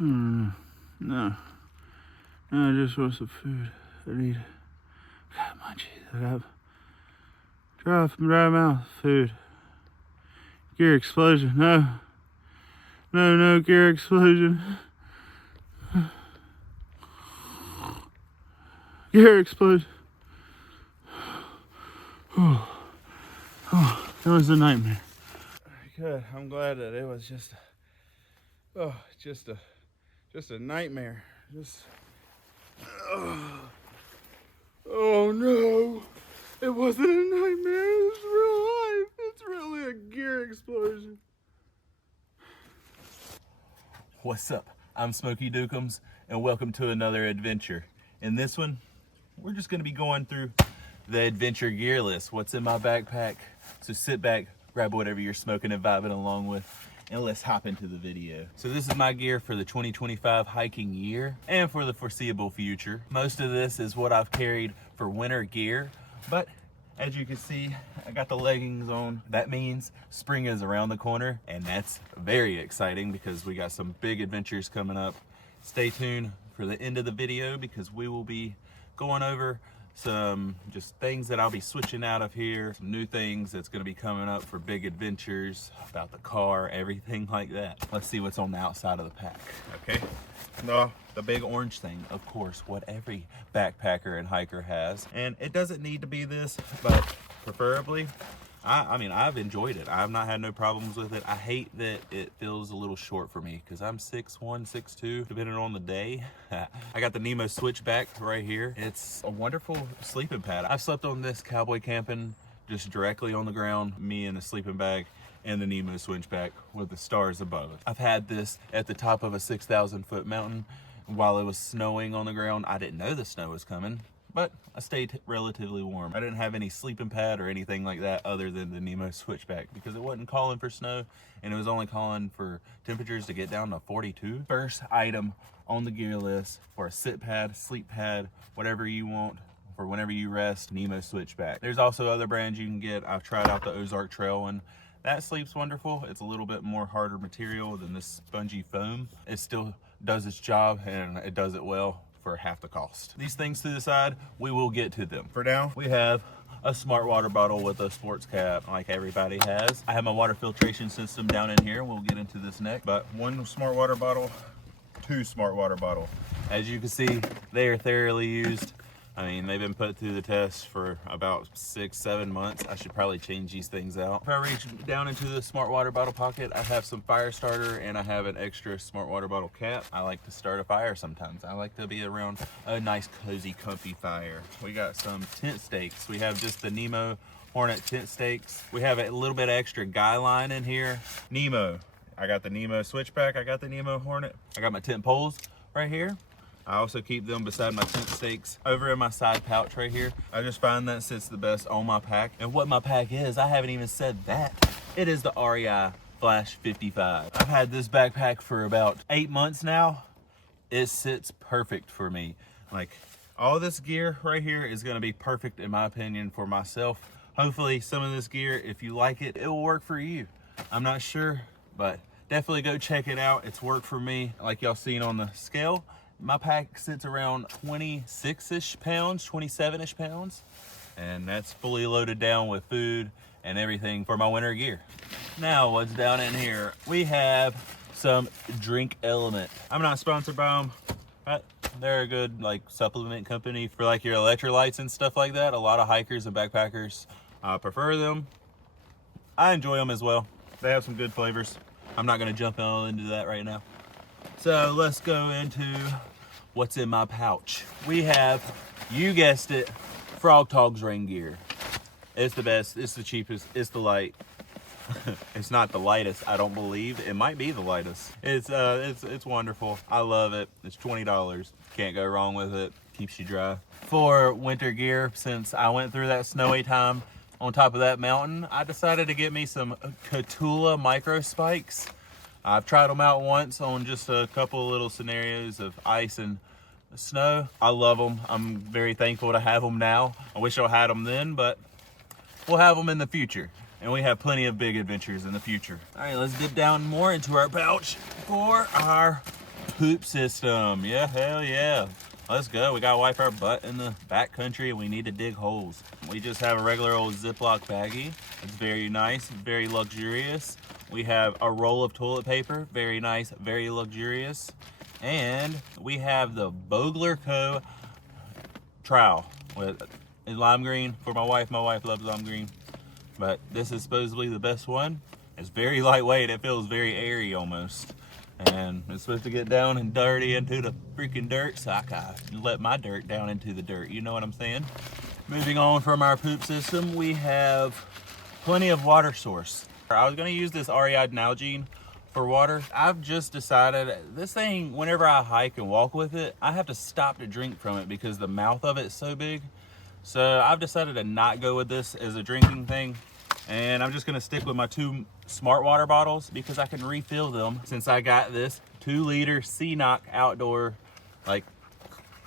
No. No, I just want some food. I need. God, munchies. I got dry mouth food. Gear explosion. No. No gear explosion. Gear explosion. It was a nightmare. Good. I'm glad that it was just a nightmare. Oh no. It wasn't a nightmare. It's real life. It's really a gear explosion. What's up? I'm Smokey Dukums, and welcome to another adventure. In this one, we're just going to be going through the adventure gear list. What's in my backpack? So sit back, grab whatever you're smoking and vibing along with, and let's hop into the video. So this is my gear for the 2025 hiking year and for the foreseeable future. Most of this is what I've carried for winter gear, but as you can see, I got the leggings on. That means spring is around the corner, and that's very exciting because we got some big adventures coming up. Stay tuned for the end of the video because we will be going over some just things that I'll be switching out of here, some new things that's going to be coming up for big adventures, about the car, everything like that. Let's see what's on the outside of the pack. Okay, no, the big orange thing, of course, what every backpacker and hiker has, and it doesn't need to be this, but preferably I mean, I've enjoyed it. I've not had no problems with it. I hate that it feels a little short for me because I'm 6'1", 6'2", depending on the day. I got the Nemo switchback right here. It's a wonderful sleeping pad. I've slept on this cowboy camping just directly on the ground, me in a sleeping bag and the Nemo switchback with the stars above it. I've had this at the top of a 6,000 foot mountain while it was snowing on the ground. I didn't know the snow was coming, but I stayed relatively warm. I didn't have any sleeping pad or anything like that other than the Nemo switchback because it wasn't calling for snow and it was only calling for temperatures to get down to 42. First item on the gear list for a sit pad, sleep pad, whatever you want for whenever you rest, Nemo switchback. There's also other brands you can get. I've tried out the Ozark Trail one. That sleeps wonderful. It's a little bit more harder material than this spongy foam. It still does its job and it does it well for half the cost. These things to the side, we will get to them. For now, we have a smart water bottle with a sports cap like everybody has. I have my water filtration system down in here. We'll get into this next, but one smart water bottle, two smart water bottle. As you can see, they are thoroughly used. I mean, they've been put through the test for about 6-7 months. I should probably change these things out. If I reach down into the smart water bottle pocket, I have some fire starter and I have an extra smart water bottle cap. I like to start a fire sometimes. I like to be around a nice, cozy, comfy fire. We got some tent stakes. We have just the Nemo Hornet tent stakes. We have a little bit of extra guy line in here. Nemo. I got the Nemo switchback. I got the Nemo Hornet. I got my tent poles right here. I also keep them beside my tent stakes over in my side pouch right here. I just find that sits the best on my pack. And what my pack is, I haven't even said that. It is the REI Flash 55. I've had this backpack for about 8 months now. It sits perfect for me. Like, all this gear right here is gonna be perfect in my opinion for myself. Hopefully some of this gear, if you like it, it will work for you. I'm not sure, but definitely go check it out. It's worked for me. Like y'all seen on the scale, my pack sits around 26-ish pounds, 27-ish pounds, and that's fully loaded down with food and everything for my winter gear. Now, what's down in here? We have some Drink Element. I'm not sponsored by them, but they're a good like supplement company for like your electrolytes and stuff like that. A lot of hikers and backpackers prefer them. I enjoy them as well. They have some good flavors. I'm not gonna jump all into that right now. So let's go into what's in my pouch. We have, you guessed it, Frog Togs rain gear. It's the best, it's the cheapest, it's the light. It's not the lightest, I don't believe. It might be the lightest. It's wonderful. I love it. It's $20. Can't go wrong with it. Keeps you dry. For winter gear, since I went through that snowy time on top of that mountain, I decided to get me some Catula micro spikes. I've tried them out once on just a couple of little scenarios of ice and snow. I love them. I'm very thankful to have them now. I wish I had them then, but we'll have them in the future. And we have plenty of big adventures in the future. All right, let's dip down more into our pouch for our poop system. Yeah, hell yeah. Let's go. We gotta wipe our butt in the back country and we need to dig holes. We just have a regular old Ziploc baggie. It's very nice, very luxurious. We have a roll of toilet paper, very nice, very luxurious. And we have the Bogler Co. trowel with lime green for my wife. My wife loves lime green, but this is supposedly the best one. It's very lightweight. It feels very airy almost. And it's supposed to get down and dirty into the freaking dirt, so I can let my dirt down into the dirt. You know what I'm saying? Moving on from our poop system, we have plenty of water source. I was gonna use this REI Nalgene for water. I've just decided this thing, whenever I hike and walk with it, I have to stop to drink from it because the mouth of it is so big. So I've decided to not go with this as a drinking thing. And I'm just gonna stick with my 2 smart water bottles because I can refill them since I got this 2-liter C-Knock outdoor like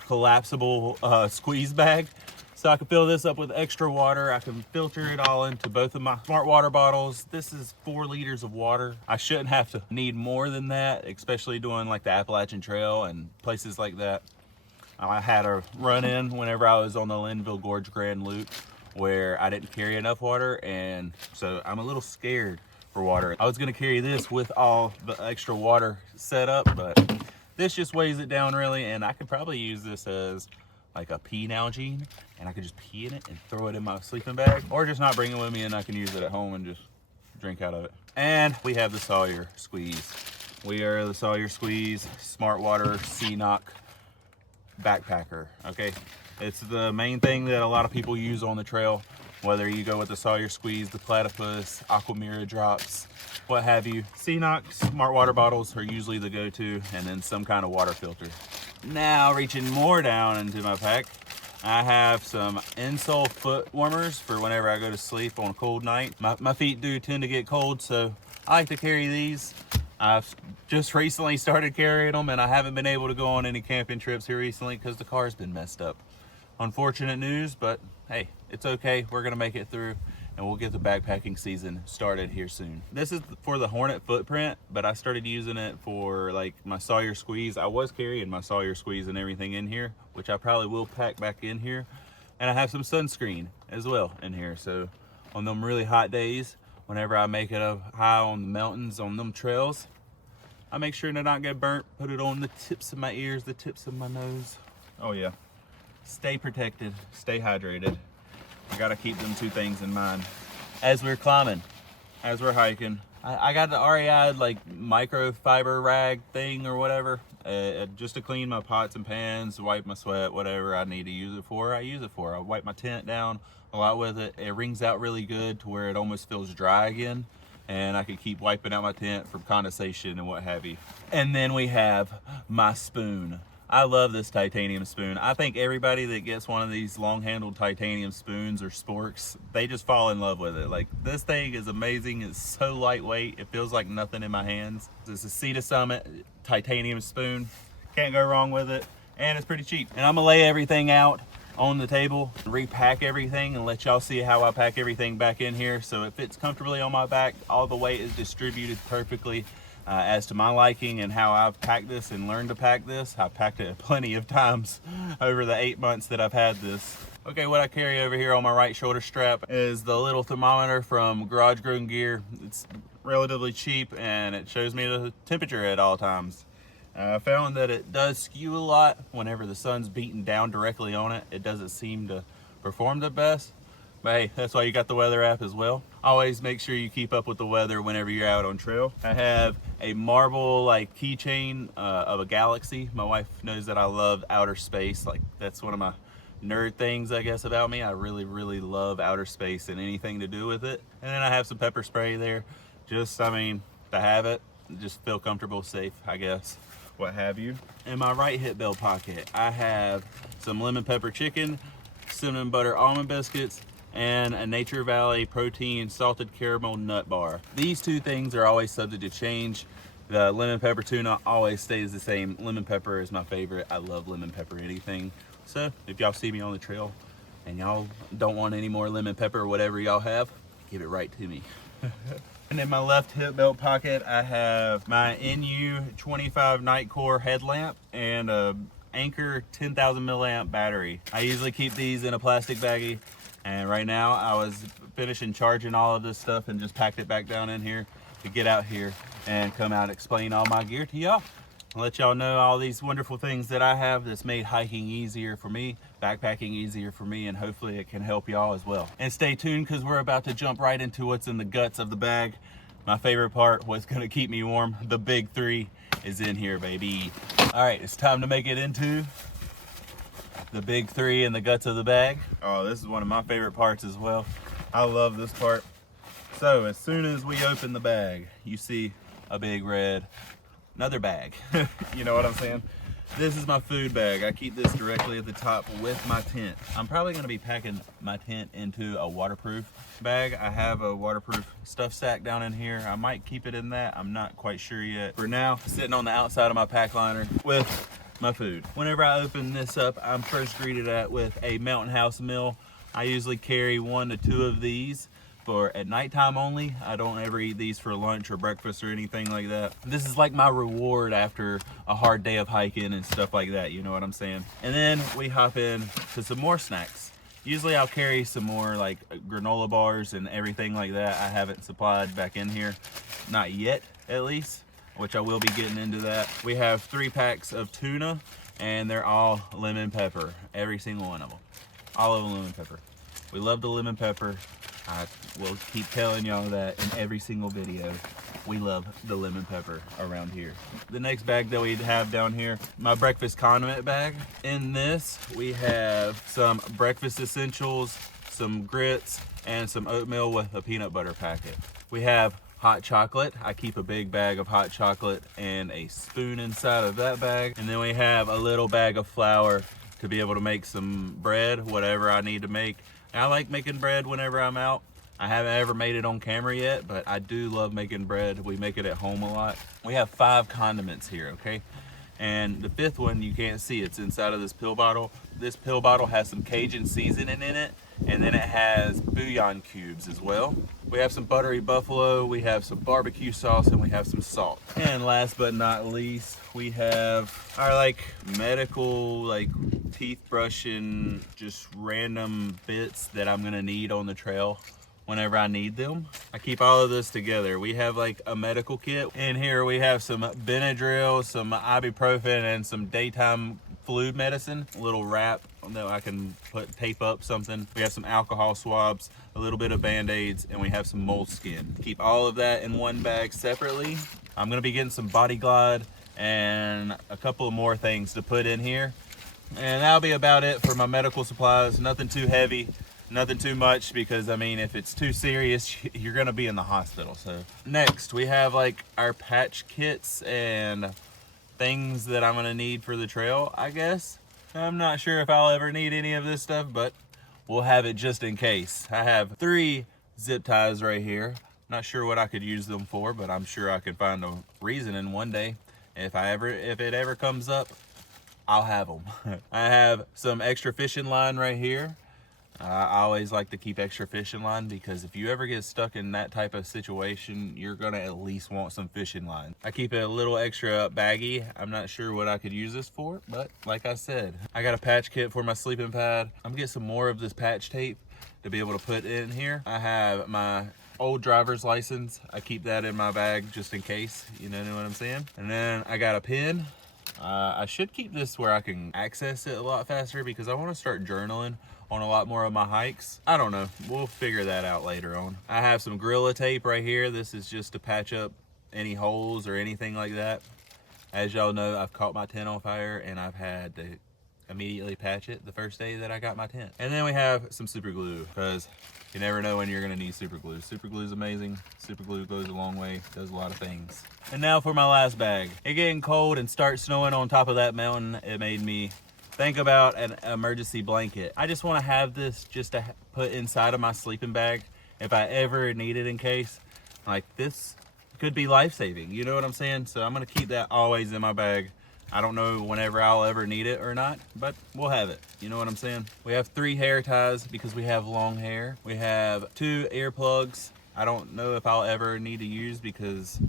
collapsible squeeze bag. So I can fill this up with extra water. I can filter it all into both of my smart water bottles. This is 4 liters of water. I shouldn't have to need more than that, especially doing like the Appalachian Trail and places like that. I had a run-in whenever I was on the Linville Gorge Grand Loop where I didn't carry enough water, and so I'm a little scared for water. I was gonna carry this with all the extra water set up, but this just weighs it down really, and I could probably use this as like a pee Nalgene, and I could just pee in it and throw it in my sleeping bag, or just not bring it with me and I can use it at home and just drink out of it. And we have the Sawyer Squeeze. We are the Sawyer Squeeze Smart Water C-Knock backpacker, okay? It's the main thing that a lot of people use on the trail, whether you go with the Sawyer Squeeze, the Platypus, Aquamira drops, what have you. C-Knock smart water bottles are usually the go-to, and then some kind of water filter. Now, reaching more down into my pack, I have some insole foot warmers for whenever I go to sleep on a cold night. My feet do tend to get cold, so I like to carry these. I've just recently started carrying them, and I haven't been able to go on any camping trips here recently because the car's been messed up. Unfortunate news, but hey, it's okay. We're gonna make it through, and we'll get the backpacking season started here soon. This is for the Hornet footprint, but I started using it for like my Sawyer Squeeze. I was carrying my Sawyer Squeeze and everything in here, which I probably will pack back in here. And I have some sunscreen as well in here. So on them really hot days, whenever I make it up high on the mountains, on them trails, I make sure to not get burnt. Put it on the tips of my ears, the tips of my nose. Oh yeah. Stay protected, stay hydrated. I gotta keep them 2 things in mind. As we're climbing, as we're hiking, I got the REI like microfiber rag thing or whatever, just to clean my pots and pans, wipe my sweat, whatever I need to use it for, I use it for. I wipe my tent down a lot with it. It wrings out really good to where it almost feels dry again, and I can keep wiping out my tent from condensation and what have you. And then we have my spoon. I love this titanium spoon. I think everybody that gets one of these long-handled titanium spoons or sporks, they just fall in love with it. Like, this thing is amazing. It's so lightweight. It feels like nothing in my hands. It's a Sea to Summit titanium spoon. Can't go wrong with it. And it's pretty cheap. And I'm gonna lay everything out on the table, repack everything, and let y'all see how I pack everything back in here so it fits comfortably on my back. All the weight is distributed perfectly. As to my liking and how I've packed this and learned to pack this. I've packed it plenty of times over the 8 months that I've had this. Okay, what I carry over here on my right shoulder strap is the little thermometer from Garage Grown Gear. It's relatively cheap and it shows me the temperature at all times. I found that it does skew a lot whenever the sun's beating down directly on it. It doesn't seem to perform the best. But hey, that's why you got the weather app as well. Always make sure you keep up with the weather whenever you're out on trail. I have a marble like keychain of a galaxy. My wife knows that I love outer space. Like, that's one of my nerd things, I guess, about me. I really, really love outer space and anything to do with it. And then I have some pepper spray there. Just, I mean, to have it, just feel comfortable, safe, I guess, what have you. In my right hip belt pocket, I have some lemon pepper chicken, cinnamon butter almond biscuits, and a Nature Valley protein salted caramel nut bar. These 2 things are always subject to change. The lemon pepper tuna always stays the same. Lemon pepper is my favorite. I love lemon pepper anything. So if y'all see me on the trail and y'all don't want any more lemon pepper or whatever y'all have, give it right to me. And in my left hip belt pocket, I have my NU 25 Nightcore headlamp and a Anchor 10,000 milliamp battery. I usually keep these in a plastic baggie, and right now I was finishing charging all of this stuff and just packed it back down in here to get out here and come out and explain all my gear to y'all. Let y'all know all these wonderful things that I have that's made hiking easier for me, backpacking easier for me, and hopefully it can help y'all as well. And stay tuned, because we're about to jump right into what's in the guts of the bag. My favorite part, what's gonna keep me warm, the big three is in here, baby. All right, it's time to make it into the big three in the guts of the bag. Oh, this is one of my favorite parts as well. I love this part. So as soon as we open the bag, you see a big red, another bag. You know what I'm saying? This is my food bag. I keep this directly at the top with my tent. I'm probably gonna be packing my tent into a waterproof bag. I have a waterproof stuff sack down in here. I might keep it in that. I'm not quite sure yet. For now, sitting on the outside of my pack liner with my food. Whenever I open this up, I'm first greeted with a Mountain House meal. I usually carry 1 to 2 of these for at nighttime only. I don't ever eat these for lunch or breakfast or anything like that. This is like my reward after a hard day of hiking and stuff like that, you know what I'm saying? And then we hop in to some more snacks. Usually I'll carry some more like granola bars and everything like that. I haven't supplied back in here, not yet at least, which I will be getting into that. We have 3 packs of tuna, and they're all lemon pepper, every single one of them. All of them lemon pepper. We love the lemon pepper. I will keep telling y'all that in every single video. We love the lemon pepper around here. The next bag that we have down here, my breakfast condiment bag. In this, we have some breakfast essentials, some grits, and some oatmeal with a peanut butter packet. We have hot chocolate. I keep a big bag of hot chocolate and a spoon inside of that bag. And then we have a little bag of flour to be able to make some bread, whatever I need to make. I like making bread whenever I'm out. I haven't ever made it on camera yet, but I do love making bread. We make it at home a lot. We have 5 condiments here, okay? And the 5th one, you can't see, it's inside of this pill bottle. This pill bottle has some Cajun seasoning in it, and then it has bouillon cubes as well. We have some buttery buffalo, we have some barbecue sauce, and we have some salt. And last but not least, we have our medical teeth brushing, just random bits that I'm gonna need on the trail whenever I need them. I keep all of this together. We have a medical kit. In here we have some Benadryl, some ibuprofen, and some daytime flu medicine. A little wrap that I can tape up something. We have some alcohol swabs, a little bit of Band-Aids, and we have some moleskin. Keep all of that in one bag separately. I'm gonna be getting some Body Glide and a couple of more things to put in here. And that'll be about it for my medical supplies. Nothing too heavy, nothing too much, because I mean, if it's too serious, you're gonna be in the hospital. So next we have our patch kits and things that I'm gonna need for the trail, I guess. I'm not sure if I'll ever need any of this stuff, but we'll have it just in case. I have 3 zip ties right here. Not sure what I could use them for, but I'm sure I could find a reason in one day. If it ever comes up, I'll have them. I have some extra fishing line right here. I always like to keep extra fishing line, because if you ever get stuck in that type of situation, you're gonna at least want some fishing line. I keep it a little extra baggy. I'm not sure what I could use this for, but like I said, I got a patch kit for my sleeping pad. I'm gonna get some more of this patch tape to be able to put in here. I have my old driver's license. I keep that in my bag just in case, you know what I'm saying? And then I got a pen. I should keep this where I can access it a lot faster, because I want to start journaling on a lot more of my hikes. I don't know, we'll figure that out later on. I have some Gorilla Tape right here. This is just to patch up any holes or anything like that. As y'all know, I've caught my tent on fire and I've had to immediately patch it the first day that I got my tent. And then we have some super glue, because you never know when you're gonna need super glue. Super glue is amazing. Super glue goes a long way, does a lot of things. And now for my last bag. It getting cold and start snowing on top of that mountain, it made me think about an emergency blanket. I just want to have this just to put inside of my sleeping bag if I ever need it, in case. This could be life-saving, you know what I'm saying? So I'm gonna keep that always in my bag. I don't know whenever I'll ever need it or not, but we'll have it, you know what I'm saying? We have 3 hair ties because we have long hair. We have 2 earplugs I don't know if I'll ever need to use because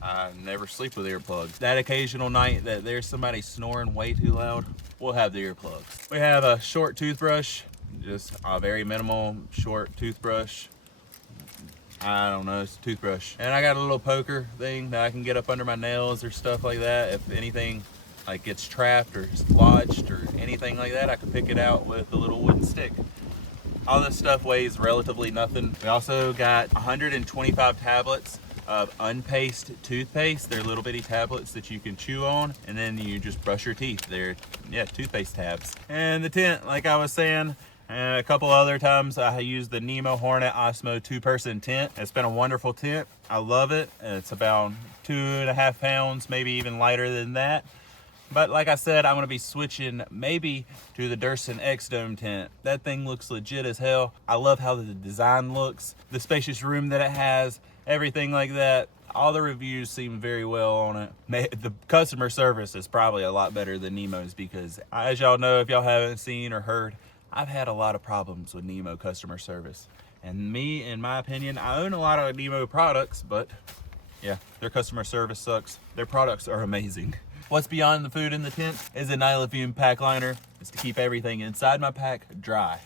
I never sleep with earplugs. That occasional night that there's somebody snoring way too loud, we'll have the earplugs. We have a short toothbrush, just a very minimal short toothbrush. I don't know, it's a toothbrush. And I got a little poker thing that I can get up under my nails or stuff like that. If anything like gets trapped or lodged or anything like that, I can pick it out with a little wooden stick. All this stuff weighs relatively nothing. We also got 125 tablets of unpaced toothpaste. They're little bitty tablets that you can chew on, and then you just brush your teeth. They're, yeah, toothpaste tabs. And the tent, like I was saying, a couple other times I used the Nemo Hornet OSMO 2-person tent. It's been a wonderful tent. I love it. It's about 2.5 pounds, maybe even lighter than that. But like I said, I'm gonna be switching maybe to the Durson X-Dome tent. That thing looks legit as hell. I love how the design looks, the spacious room that it has, everything like that. All the reviews seem very well on it. The customer service is probably a lot better than Nemo's because, as y'all know, if y'all haven't seen or heard, I've had a lot of problems with Nemo customer service. And me, in my opinion, I own a lot of Nemo products, but yeah, their customer service sucks. Their products are amazing. What's beyond the food in the tent is a nylon fume pack liner. It's to keep everything inside my pack dry.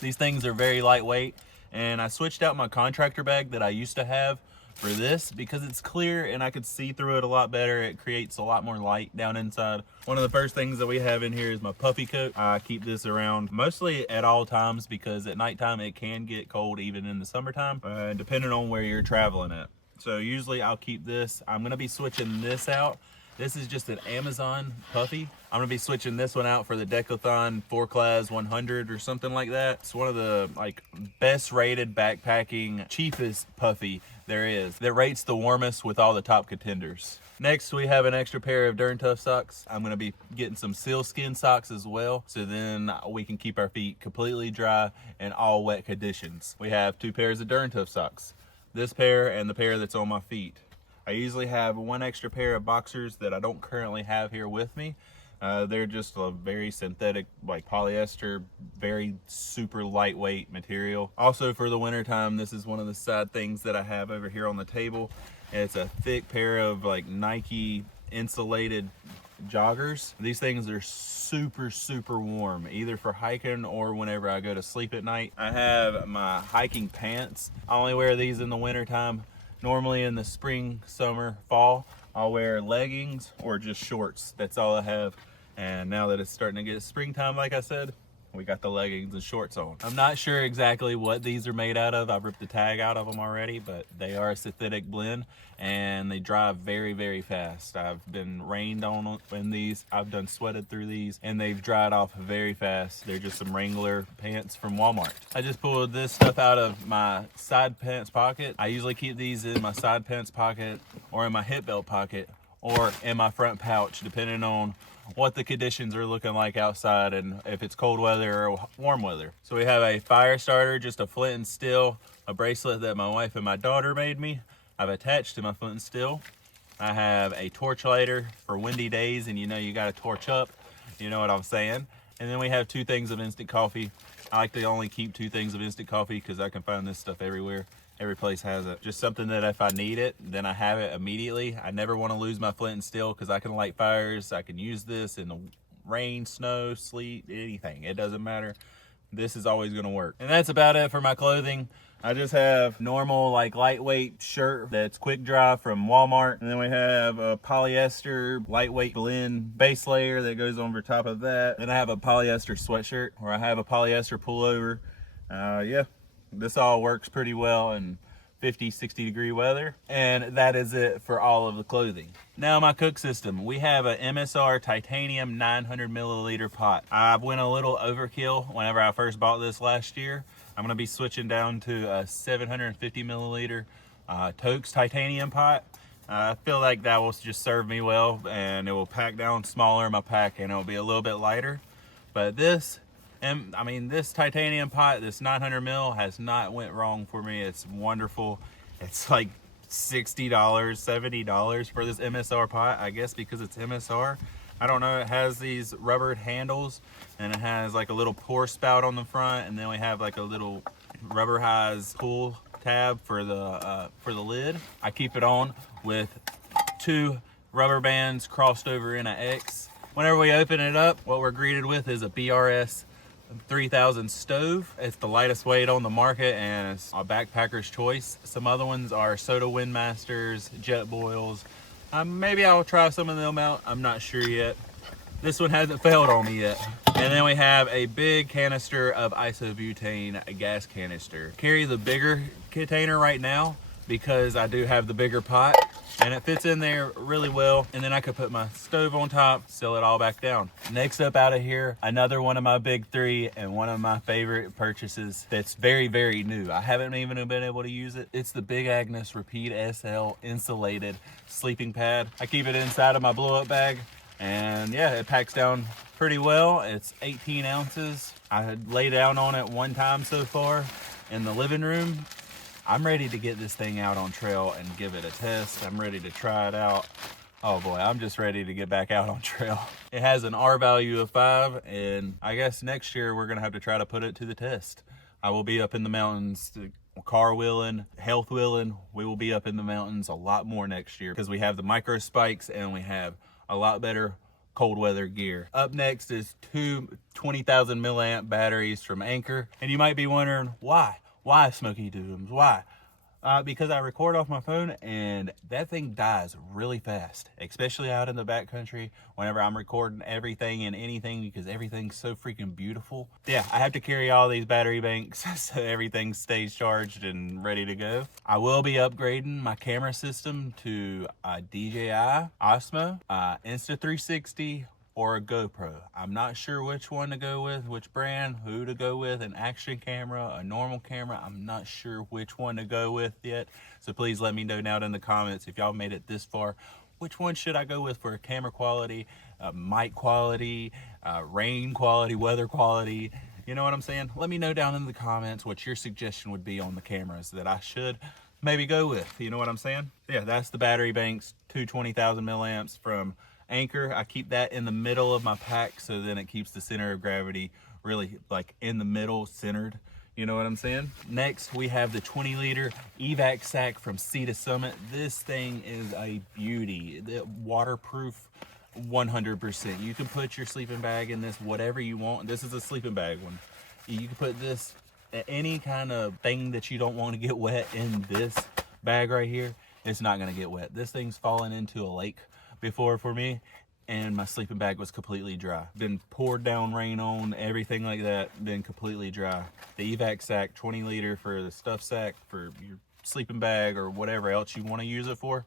These things are very lightweight, and I switched out my contractor bag that I used to have for this because it's clear and I could see through it a lot better. It creates a lot more light down inside. One of the first things that we have in here is my puffy coat. I keep this around mostly at all times because at nighttime it can get cold even in the summertime, depending on where you're traveling at. So usually I'll keep this. I'm gonna be switching this out. This is just an Amazon puffy. I'm gonna be switching this one out for the Decathlon forclaz 100 or something like that. It's one of the like best rated backpacking, cheapest puffy there is. That rates the warmest with all the top contenders. Next, we have an extra pair of Durn Tough socks. I'm gonna be getting some sealskin socks as well, so then we can keep our feet completely dry in all wet conditions. We have 2 pairs of Durn Tough socks. This pair and the pair that's on my feet. I usually have 1 extra pair of boxers that I don't currently have here with me. They're just a very synthetic, like polyester, very super lightweight material. Also for the winter time, this is one of the side things that I have over here on the table. It's a thick pair of like Nike insulated joggers. These things are super, super warm, either for hiking or whenever I go to sleep at night. I have my hiking pants. I only wear these in the winter time. Normally in the spring, summer, fall, I'll wear leggings or just shorts. That's all I have. And now that it's starting to get springtime, like I said, we got the leggings and shorts on. I'm not sure exactly what these are made out of. I've ripped the tag out of them already, but they are a synthetic blend and they dry very, very fast. I've been rained on in these. I've done sweated through these and they've dried off very fast. They're just some Wrangler pants from Walmart. I just pulled this stuff out of my side pants pocket. I usually keep these in my side pants pocket or in my hip belt pocket or in my front pouch, depending on what the conditions are looking like outside and if it's cold weather or warm weather. So we have a fire starter, just a flint and steel, a bracelet that my wife and my daughter made me. I've attached to my flint and steel. I have a torch lighter for windy days and you know you gotta torch up, you know what I'm saying. And then we have 2 things of instant coffee. I like to only keep 2 things of instant coffee because I can find this stuff everywhere. Every place has it. Just something that if I need it, then I have it immediately. I never want to lose my flint and steel because I can light fires. I can use this in the rain, snow, sleet, anything. It doesn't matter. This is always going to work. And that's about it for my clothing. I just have normal like lightweight shirt that's quick dry from Walmart. And then we have a polyester lightweight blend base layer that goes over top of that. Then I have a polyester sweatshirt or I have a polyester pullover. Yeah. This all works pretty well in 50, 60 degree weather. And that is it for all of the clothing. Now my cook system. We have a MSR titanium 900 milliliter pot. I went a little overkill whenever I first bought this last year. I'm gonna be switching down to a 750 milliliter Toaks titanium pot. I feel like that will just serve me well and it will pack down smaller in my pack and it will be a little bit lighter. But this, and I mean, this titanium pot, this 900 mil has not went wrong for me. It's wonderful. It's like $60, $70 for this MSR pot, I guess because it's MSR. I don't know, it has these rubbered handles and it has like a little pour spout on the front and then we have like a little rubberized pull tab for the lid. I keep it on with 2 rubber bands crossed over in an X. Whenever we open it up, what we're greeted with is a BRS 3000 stove. It's the lightest weight on the market and it's a backpacker's choice. Some other ones are Soda Windmasters, Jet Boils. Maybe I'll try some of them out. I'm not sure yet. This one hasn't failed on me yet. And then we have a big canister of isobutane gas canister. Carry the bigger container right now because I do have the bigger pot and it fits in there really well. And then I could put my stove on top, seal it all back down. Next up out of here, another one of my big 3 and one of my favorite purchases that's very, very new. I haven't even been able to use it. It's the Big Agnus Repeat SL Insulated sleeping pad. I keep it inside of my blow up bag and yeah, it packs down pretty well. It's 18 ounces. I had laid down on it one time so far in the living room. I'm ready to get this thing out on trail and give it a test. I'm ready to try it out. Oh boy, I'm just ready to get back out on trail. It has an R value of 5, and I guess next year we're gonna have to try to put it to the test. I will be up in the mountains, car wheeling, health wheeling. We will be up in the mountains a lot more next year because we have the micro spikes and we have a lot better cold weather gear. Up next is 2 20,000 milliamp batteries from Anker. And you might be wondering why? Why, Smokey Dooms? Why? Because I record off my phone and that thing dies really fast, especially out in the backcountry whenever I'm recording everything and anything because everything's so freaking beautiful. Yeah, I have to carry all these battery banks so everything stays charged and ready to go. I will be upgrading my camera system to a DJI Osmo, Insta360, or a GoPro. I'm not sure which one to go with, which brand, who to go with, an action camera, a normal camera. I'm not sure which one to go with yet. So please let me know down in the comments if y'all made it this far. Which one should I go with for camera quality, mic quality, rain quality, weather quality? You know what I'm saying? Let me know down in the comments what your suggestion would be on the cameras that I should maybe go with. You know what I'm saying? Yeah, that's the battery banks, 2 20,000 milliamps from Anker. I keep that in the middle of my pack so then it keeps the center of gravity really like in the middle, centered. You know what I'm saying? Next, we have the 20-liter evac sack from Sea to Summit. This thing is a beauty. Waterproof 100%. You can put your sleeping bag in this, whatever you want. This is a sleeping bag one. You can put this, any kind of thing that you don't want to get wet in this bag right here. It's not gonna get wet. This thing's fallen into a lake before for me and my sleeping bag was completely dry. Been poured down rain on, everything like that, been completely dry. The evac sack, 20 liter for the stuff sack, for your sleeping bag or whatever else you want to use it for.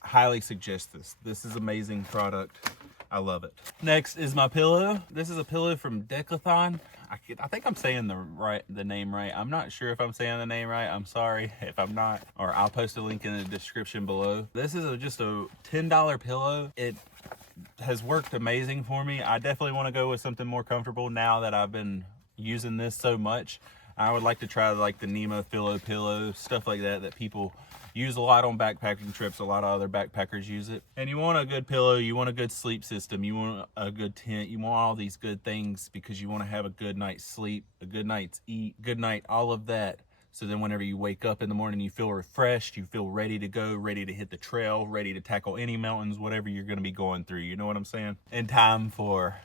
Highly suggest this. This is amazing product. I love it. Next is my pillow. This is a pillow from Decathlon. I think I'm saying the name right. I'm not sure if I'm saying the name right. I'm sorry if I'm not, or I'll post a link in the description below. This is just a $10 pillow. It has worked amazing for me. I definitely want to go with something more comfortable now that I've been using this so much. I would like to try like the Nemo pillow, stuff like that that people use a lot on backpacking trips. A lot of other backpackers use it. And you want a good pillow, you want a good sleep system, you want a good tent, you want all these good things because you want to have a good night's sleep, a good night's eat, good night, all of that. So then whenever you wake up in the morning, you feel refreshed, you feel ready to go, ready to hit the trail, ready to tackle any mountains, whatever you're going to be going through. You know what I'm saying? And time for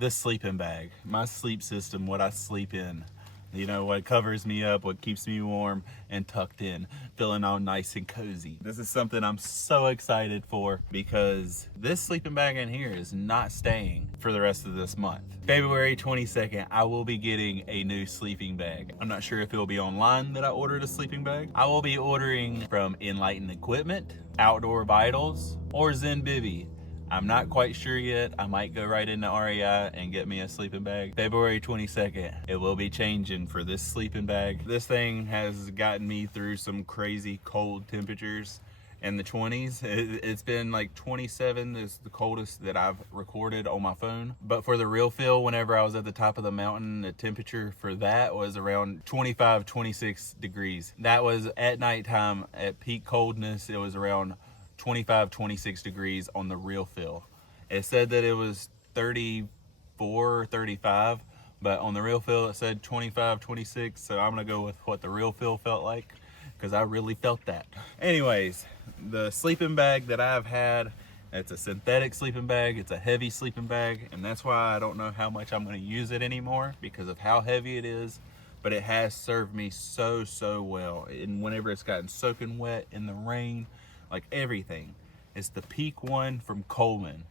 this sleeping bag, my sleep system, what I sleep in. You know, what covers me up, what keeps me warm and tucked in, feeling all nice and cozy. This is something I'm so excited for because this sleeping bag in here is not staying for the rest of this month. February 22nd, I will be getting a new sleeping bag. I'm not sure if it'll be online that I ordered a sleeping bag. I will be ordering from Enlightened Equipment, Outdoor Vitals, or Zen Bivy. I'm not quite sure yet. I might go right into REI and get me a sleeping bag. February 22nd, it will be changing for this sleeping bag. This thing has gotten me through some crazy cold temperatures in the 20s. It's been like 27 is the coldest that I've recorded on my phone. But for the real feel, whenever I was at the top of the mountain, the temperature for that was around 25, 26 degrees. That was at nighttime at peak coldness. It was around 25, 26 degrees on the real feel. It said that it was 34 or 35, but on the real feel it said 25, 26, so I'm gonna go with what the real feel felt like, because I really felt that. Anyways, the sleeping bag that I've had, it's a synthetic sleeping bag, it's a heavy sleeping bag, and that's why I don't know how much I'm gonna use it anymore because of how heavy it is, but it has served me so well. And whenever it's gotten soaking wet in the rain, like everything. It's the Peak one from Coleman.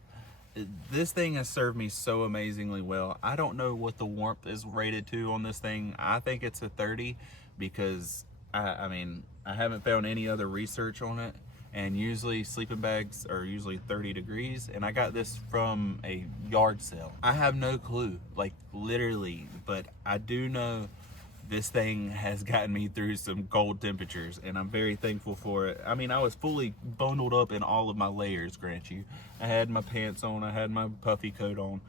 This thing has served me so amazingly well. I don't know what the warmth is rated to on this thing. I think it's a 30 because I mean, I haven't found any other research on it. And usually sleeping bags are usually 30 degrees. And I got this from a yard sale. I have no clue, like literally, but I do know this thing has gotten me through some cold temperatures, and I'm very thankful for it. I mean, I was fully bundled up in all of my layers, grant you. I had my pants on, I had my puffy coat on,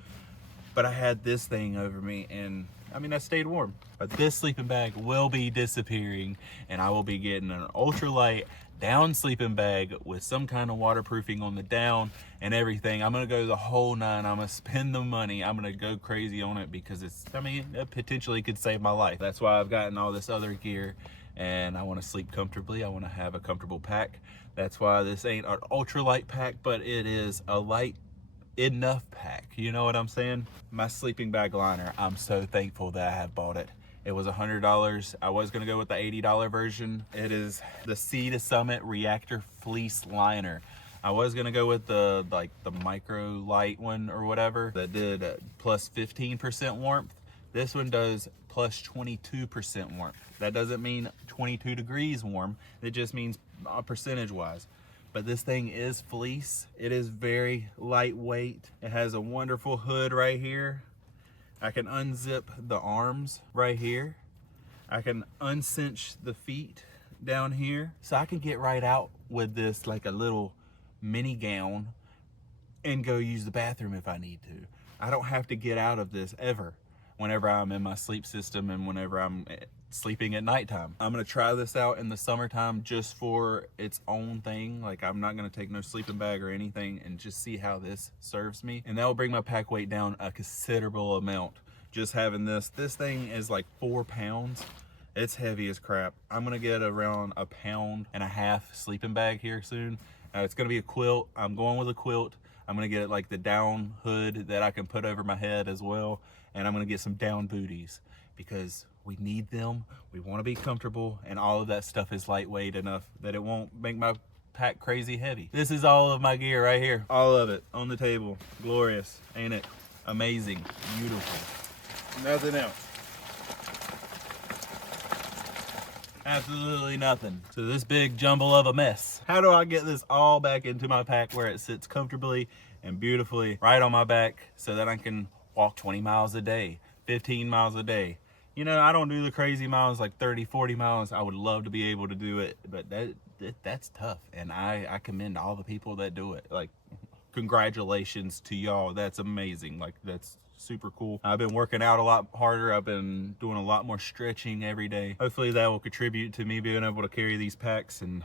but I had this thing over me, and I mean, I stayed warm. But this sleeping bag will be disappearing, and I will be getting an ultralight down sleeping bag with some kind of waterproofing on the down and everything. I'm gonna go the whole nine. I'm gonna spend the money. I'm gonna go crazy on it because it's, I mean, it potentially could save my life. That's why I've gotten all this other gear, and I want to sleep comfortably. I want to have a comfortable pack. That's why this ain't an ultralight pack, but it is a light enough pack. You know what I'm saying? My sleeping bag liner, I'm so thankful that I have bought it. It was $100. I was gonna go with the $80 version. It is the Sea to Summit Reactor Fleece Liner. I was gonna go with the micro light one or whatever that did plus 15% warmth. This one does plus 22% warmth. That doesn't mean 22 degrees warm. It just means percentage wise. But this thing is fleece. It is very lightweight. It has a wonderful hood right here. I can unzip the arms right here. I can uncinch the feet down here. So I can get right out with this like a little mini gown and go use the bathroom if I need to. I don't have to get out of this ever whenever I'm in my sleep system and whenever I'm sleeping at nighttime. I'm gonna try this out in the summertime just for its own thing. Like, I'm not gonna take no sleeping bag or anything and just see how this serves me. And that will bring my pack weight down a considerable amount. Just having this thing is like 4 pounds. It's heavy as crap. I'm gonna get around 1.5 pound sleeping bag here soon. It's gonna be a quilt. I'm going with a quilt. I'm gonna get like the down hood that I can put over my head as well. And I'm gonna get some down booties because we need them. We wanna be comfortable, and all of that stuff is lightweight enough that it won't make my pack crazy heavy. This is all of my gear right here. All of it on the table. Glorious, ain't it? Amazing, beautiful. Nothing else. Absolutely nothing. So this big jumble of a mess. How do I get this all back into my pack where it sits comfortably and beautifully right on my back so that I can walk 20 miles a day, 15 miles a day? You know, I don't do the crazy miles like 30, 40 miles. I would love to be able to do it, but that's tough. And I commend all the people that do it. Like, congratulations to y'all. That's amazing. Like, that's super cool. I've been working out a lot harder. I've been doing a lot more stretching every day. Hopefully that will contribute to me being able to carry these packs and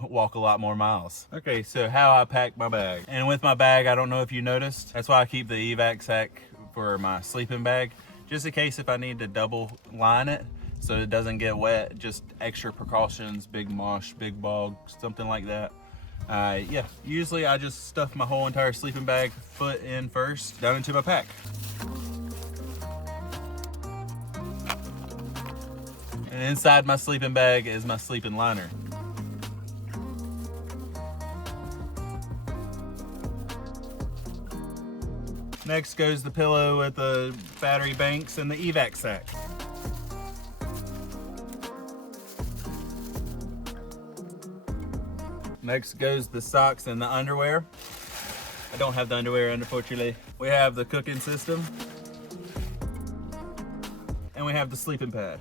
walk a lot more miles. Okay, so how I pack my bag. And with my bag, I don't know if you noticed, that's why I keep the evac sack for my sleeping bag, just in case if I need to double line it so it doesn't get wet. Just extra precautions, big mosh, big bog, something like that. Yeah, usually I just stuff my whole entire sleeping bag foot in first, down into my pack. And inside my sleeping bag is my sleeping liner. Next goes the pillow with the battery banks and the evac sack. Next goes the socks and the underwear. I don't have the underwear, unfortunately. We have the cooking system. And we have the sleeping pad.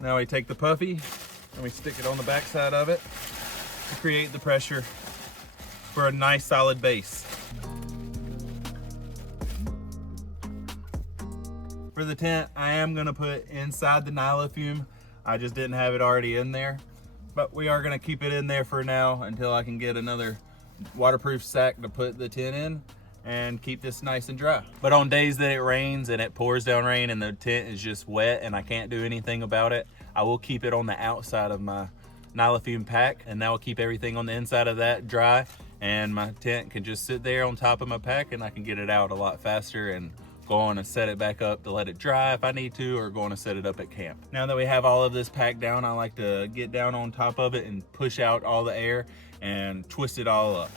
Now we take the puffy and we stick it on the back side of it to create the pressure for a nice solid base. For the tent, I am gonna put inside the Nylofume. I just didn't have it already in there, but we are gonna keep it in there for now until I can get another waterproof sack to put the tent in. and keep this nice and dry. But on days that it rains and it pours down rain and the tent is just wet and I can't do anything about it, I will keep it on the outside of my Nylofume pack, and that will keep everything on the inside of that dry, and my tent can just sit there on top of my pack and I can get it out a lot faster and go on and set it back up to let it dry if I need to, or go on and set it up at camp. Now that we have all of this packed down, I like to get down on top of it and push out all the air and twist it all up.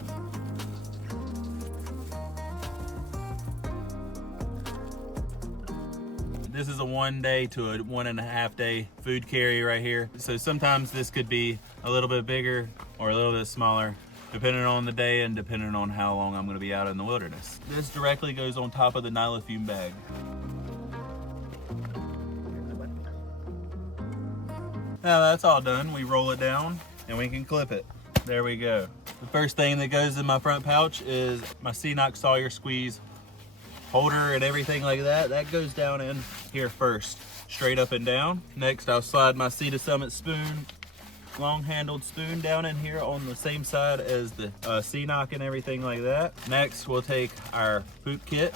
This is a 1 day to a 1.5 day food carry right here. So sometimes this could be a little bit bigger or a little bit smaller, depending on the day and depending on how long I'm gonna be out in the wilderness. This directly goes on top of the Nylofume bag. Now that's all done, we roll it down and we can clip it. There we go. The first thing that goes in my front pouch is my Ceenox Sawyer squeeze holder and everything like that. That goes down in here first, straight up and down. Next, I'll slide my Sea to Summit spoon, long-handled spoon, down in here on the same side as the Ceenox and everything like that. Next, we'll take our poop kit.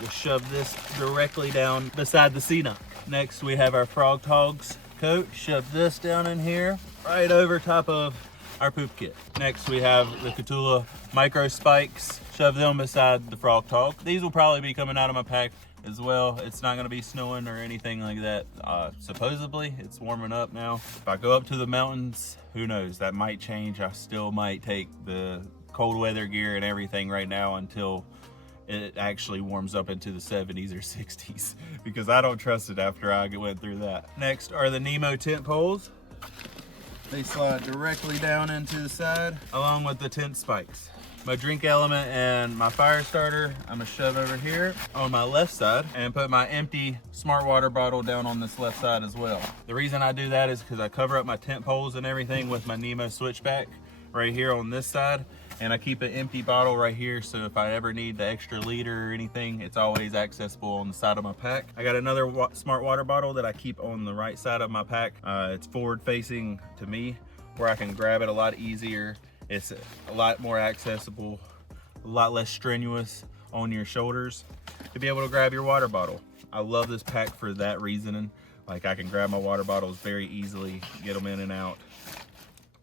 We'll shove this directly down beside the Ceenox. Next, we have our Frog Togs coat. Shove this down in here, right over top of our poop kit. Next, we have the Cthulhu micro spikes. Shove them beside the Frog Tog. These will probably be coming out of my pack as well. It's not gonna be snowing or anything like that. Supposedly, it's warming up now. If I go up to the mountains, who knows, that might change. I still might take the cold weather gear and everything right now until it actually warms up into the 70s or 60s, because I don't trust it after I went through that. Next are the Nemo tent poles. They slide directly down into the side, along with the tent spikes. My drink element and my fire starter, I'm gonna shove over here on my left side and put my empty smart water bottle down on this left side as well. The reason I do that is because I cover up my tent poles and everything with my Nemo switchback right here on this side, and I keep an empty bottle right here, so if I ever need the extra liter or anything, it's always accessible on the side of my pack. I got another smart water bottle that I keep on the right side of my pack. It's forward facing to me, where I can grab it a lot easier. It's a lot more accessible, a lot less strenuous on your shoulders to be able to grab your water bottle. I love this pack for that reason. Like, I can grab my water bottles very easily, get them in and out,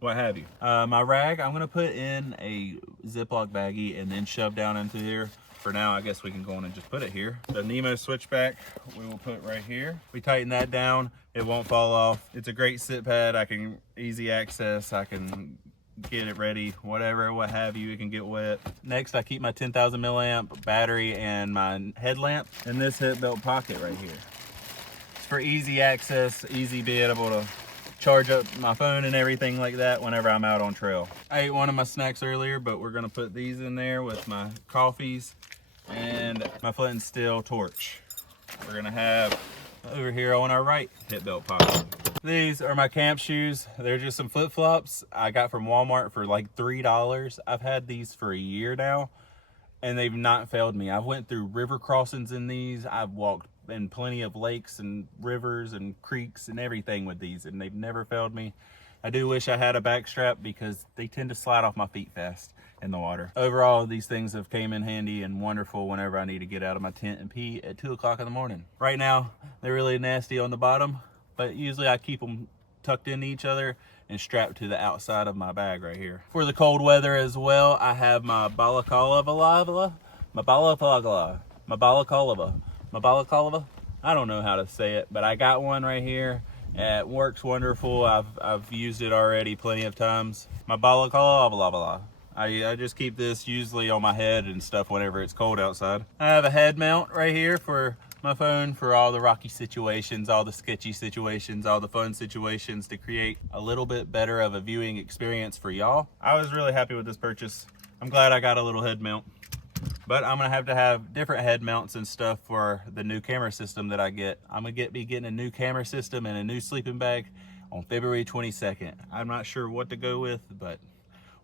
what have you. My rag, I'm gonna put in a Ziploc baggie and then shove down into here. For now, I guess we can go on and just put it here. The Nemo switchback, we will put right here. We tighten that down, it won't fall off. It's a great sit pad, I can easy access, I can get it ready, whatever, what have you, it can get wet. Next, I keep my 10,000 milliamp battery and my headlamp in this hip belt pocket right here. It's for easy access, easy being able to charge up my phone and everything like that whenever I'm out on trail. I ate one of my snacks earlier, but we're gonna put these in there with my coffees and my flint and steel torch. We're gonna have over here on our right hip belt pocket. These are my camp shoes. They're just some flip-flops I got from Walmart for like $3. I've had these for a year now, and they've not failed me. I've went through river crossings in these. I've walked in plenty of lakes and rivers and creeks and everything with these, and they've never failed me. I do wish I had a back strap because they tend to slide off my feet fast in the water. Overall, these things have came in handy and wonderful whenever I need to get out of my tent and pee at 2 o'clock in the morning. Right now, they're really nasty on the bottom, but usually I keep them tucked into each other and strapped to the outside of my bag right here. For the cold weather as well, I have my balaclava. I don't know how to say it, but I got one right here. It works wonderful. I've used it already plenty of times. My balaclava. I just keep this usually on my head and stuff whenever it's cold outside. I have a head mount right here for my phone for all the rocky situations, all the sketchy situations, all the fun situations, to create a little bit better of a viewing experience for y'all. I was really happy with this purchase. I'm glad I got a little head mount, but I'm gonna have different head mounts and stuff for the new camera system that I get. I'm gonna be getting a new camera system and a new sleeping bag on February 22nd. I'm not sure what to go with, but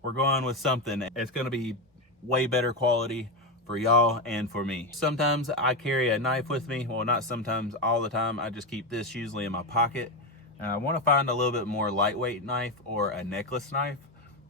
we're going with something. It's gonna be way better quality for y'all and for me. Sometimes I carry a knife with me. Well, not sometimes, all the time. I just keep this usually in my pocket. And I wanna find a little bit more lightweight knife or a necklace knife.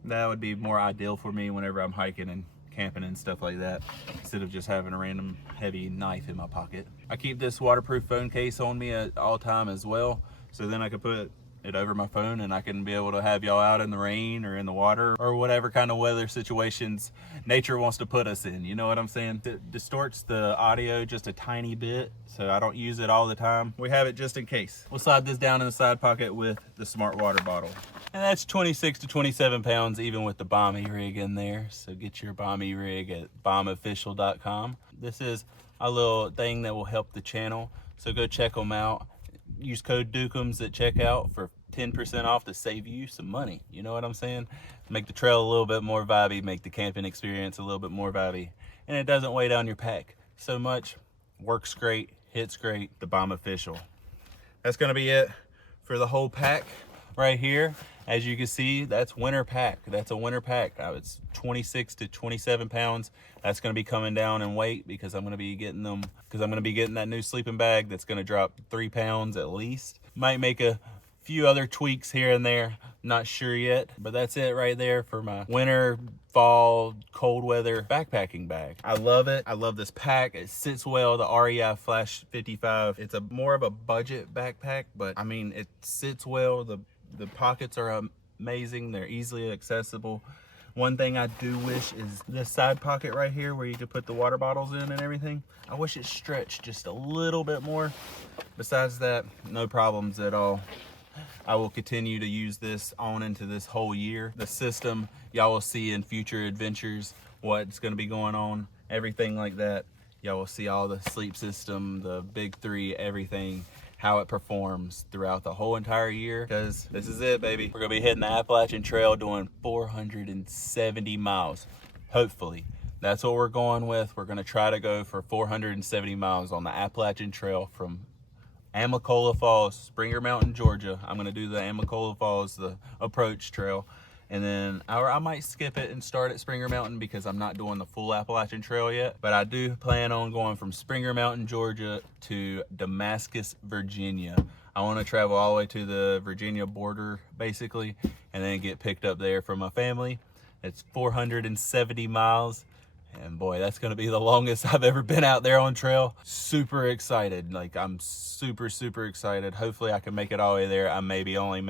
That would be more ideal for me whenever I'm hiking and camping and stuff like that, instead of just having a random heavy knife in my pocket. I keep this waterproof phone case on me at all time as well, so then I can put it over my phone and I can be able to have y'all out in the rain or in the water or whatever kind of weather situations nature wants to put us in, you know what I'm saying? It distorts the audio just a tiny bit, so I don't use it all the time. We have it just in case. We'll slide this down in the side pocket with the smart water bottle. And that's 26 to 27 pounds even with the Bomb rig in there. So get your Bomb rig at bombofficial.com. This is a little thing that will help the channel, so go check them out. Use code Dukums at checkout for 10% off to save you some money. You know what I'm saying? Make the trail a little bit more vibey, make the camping experience a little bit more vibey. And it doesn't weigh down your pack so much. Works great, hits great, the Bomb Official. That's gonna be it for the whole pack right here. As you can see, that's winter pack. That's a winter pack. It's 26 to 27 pounds. That's gonna be coming down in weight because I'm gonna be getting them, because I'm gonna be getting that new sleeping bag that's gonna drop 3 pounds at least. Might make a few other tweaks here and there, not sure yet, but that's it right there for my winter, fall, cold weather backpacking bag. I love it. I love this pack. It sits well. The REI Flash 55. It's a more of a budget backpack, but I mean, it sits well. The pockets are amazing. They're easily accessible. One thing I do wish is this side pocket right here where you could put the water bottles in and everything. I wish it stretched just a little bit more. Besides that, no problems at all. I will continue to use this on into this whole year. The system, y'all will see in future adventures what's going to be going on, everything like that. Y'all will see all the sleep system, the big three, everything, how it performs throughout the whole entire year, because this is it, baby. We're gonna be hitting the Appalachian Trail doing 470 miles, hopefully. That's what we're going with. We're gonna try to go for 470 miles on the Appalachian Trail from Amicalola Falls, Springer Mountain, Georgia. I'm gonna do the Amicalola Falls, the approach trail. And then I might skip it and start at Springer Mountain because I'm not doing the full Appalachian Trail yet. But I do plan on going from Springer Mountain, Georgia to Damascus, Virginia. I want to travel all the way to the Virginia border, basically, and then get picked up there from my family. It's 470 miles. And boy, that's going to be the longest I've ever been out there on trail. Super excited. Like, I'm super, super excited. Hopefully I can make it all the way there. I maybe I only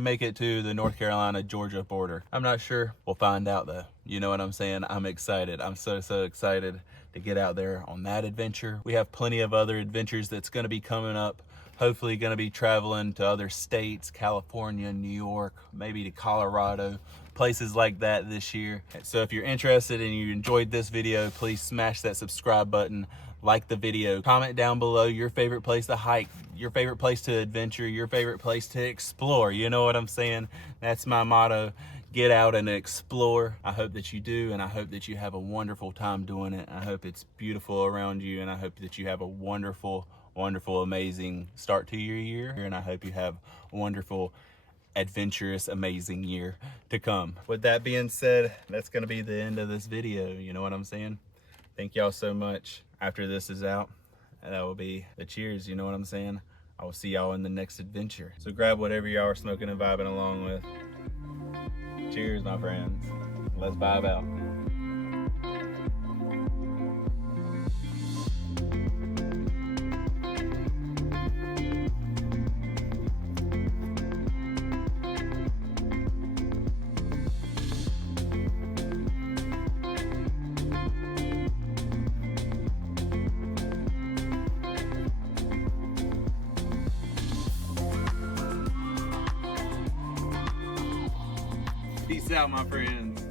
make it to the North Carolina, Georgia border. I'm not sure. We'll find out though. You know what I'm saying? I'm excited. I'm so excited to get out there on that adventure. We have plenty of other adventures that's going to be coming up. Hopefully going to be traveling to other states, California, New York, maybe to Colorado, places like that this year. So if you're interested and you enjoyed this video, please smash that subscribe button, like the video, comment down below your favorite place to hike, your favorite place to adventure, your favorite place to explore. You know what I'm saying? That's my motto. Get out and explore. I hope that you do, and I hope that you have a wonderful time doing it. I hope it's beautiful around you, and I hope that you have a wonderful, amazing start to your year, and I hope you have a wonderful, adventurous, amazing year to come. With that being said, that's gonna be the end of this video. You know what I'm saying? Thank y'all so much. After this is out, that will be the cheers. You know what I'm saying? I will see y'all in the next adventure. So grab whatever y'all are smoking and vibing along with. Cheers, my friends. Let's vibe out. Peace out, my friends.